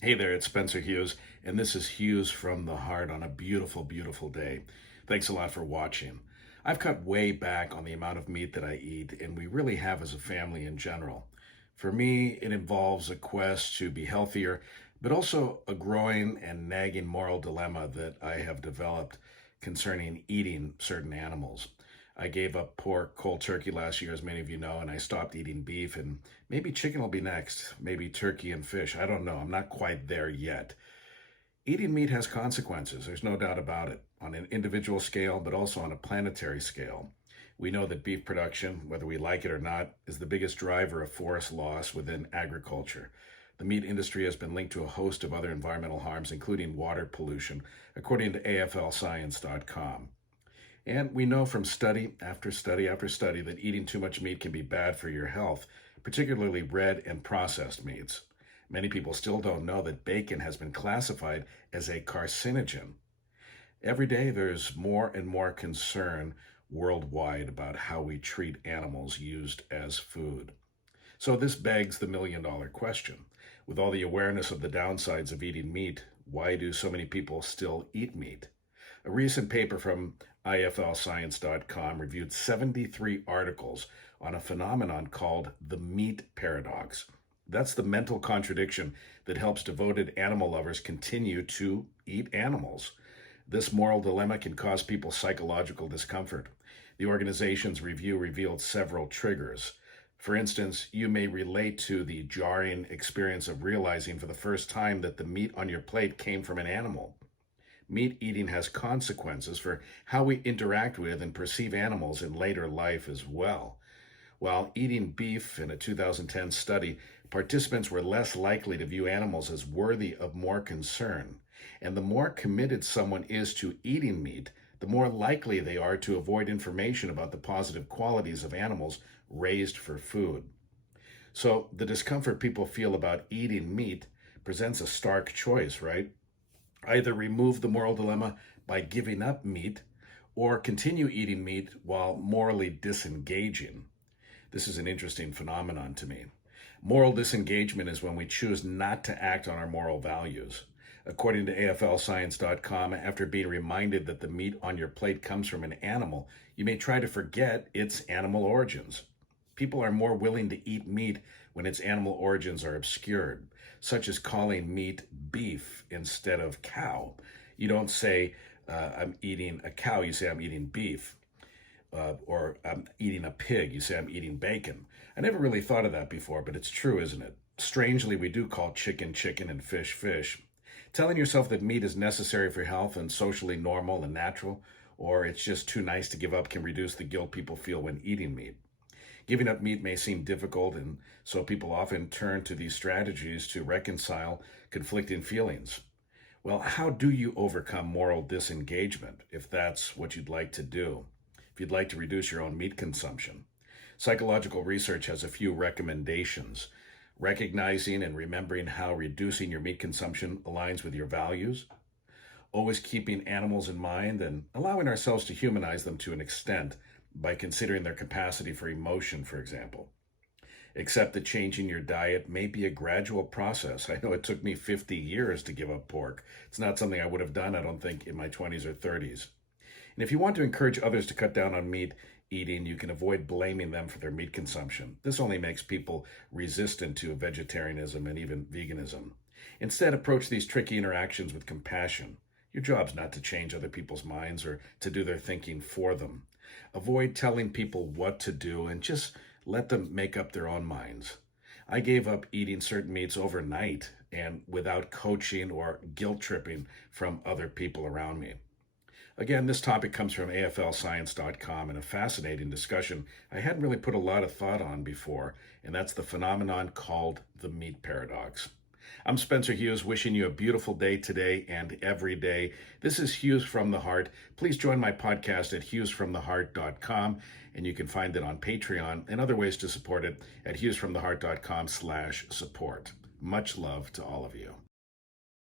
Hey there, it's Spencer Hughes, and this is Hughes from the Heart on a beautiful, beautiful day. Thanks a lot for watching. I've cut way back on the amount of meat that I eat, and we really have as a family in general. For me, it involves a quest to be healthier, but also a growing and nagging moral dilemma that I have developed concerning eating certain animals. I gave up pork cold turkey last year, as many of you know, and I stopped eating beef, and maybe chicken will be next, maybe turkey and fish. I don't know. I'm not quite there yet. Eating meat has consequences, there's no doubt about it, on an individual scale, but also on a planetary scale. We know that beef production, whether we like it or not, is the biggest driver of forest loss within agriculture. The meat industry has been linked to a host of other environmental harms, including water pollution, according to AFLscience.com. And we know from study after study after study that eating too much meat can be bad for your health, particularly red and processed meats. Many people still don't know that bacon has been classified as a carcinogen. Every day there's more and more concern worldwide about how we treat animals used as food. So this begs the million-dollar question. With all the awareness of the downsides of eating meat, why do so many people still eat meat? A recent paper from IFLscience.com reviewed 73 articles on a phenomenon called the meat paradox. That's the mental contradiction that helps devoted animal lovers continue to eat animals. This moral dilemma can cause people psychological discomfort. The organization's review revealed several triggers. For instance, you may relate to the jarring experience of realizing for the first time that the meat on your plate came from an animal. Meat eating has consequences for how we interact with and perceive animals in later life as well. While eating beef in a 2010 study, participants were less likely to view animals as worthy of more concern. And the more committed someone is to eating meat, the more likely they are to avoid information about the positive qualities of animals raised for food. So the discomfort people feel about eating meat presents a stark choice, right? Either remove the moral dilemma by giving up meat or continue eating meat while morally disengaging. This is an interesting phenomenon to me. Moral disengagement is when we choose not to act on our moral values. According to AFLscience.com, after being reminded that the meat on your plate comes from an animal, you may try to forget its animal origins. People are more willing to eat meat when its animal origins are obscured, such as calling meat beef instead of cow. You don't say, I'm eating a cow, you say, I'm eating beef. Or I'm eating a pig, you say, I'm eating bacon. I never really thought of that before, but it's true, isn't it? Strangely, we do call chicken chicken and fish fish. Telling yourself that meat is necessary for health and socially normal and natural, or it's just too nice to give up, can reduce the guilt people feel when eating meat. Giving up meat may seem difficult, and so people often turn to these strategies to reconcile conflicting feelings. Well, how do you overcome moral disengagement if that's what you'd like to do? If you'd like to reduce your own meat consumption? Psychological research has a few recommendations. Recognizing and remembering how reducing your meat consumption aligns with your values. Always keeping animals in mind and allowing ourselves to humanize them to an extent by considering their capacity for emotion, for example. Accept that changing your diet may be a gradual process. I know it took me 50 years to give up pork. It's not something I would have done, I don't think, in my 20s or 30s. And if you want to encourage others to cut down on meat eating, you can avoid blaming them for their meat consumption. This only makes people resistant to vegetarianism and even veganism. Instead, approach these tricky interactions with compassion. Your job's not to change other people's minds or to do their thinking for them. Avoid telling people what to do and just let them make up their own minds. I gave up eating certain meats overnight and without coaching or guilt tripping from other people around me. Again, this topic comes from AFLscience.com and a fascinating discussion I hadn't really put a lot of thought on before, and that's the phenomenon called the meat paradox. I'm Spencer Hughes, wishing you a beautiful day today and every day. This is Hughes from the Heart. Please join my podcast at hughesfromtheheart.com, and you can find it on Patreon and other ways to support it at hughesfromtheheart.com/support. Much love to all of you.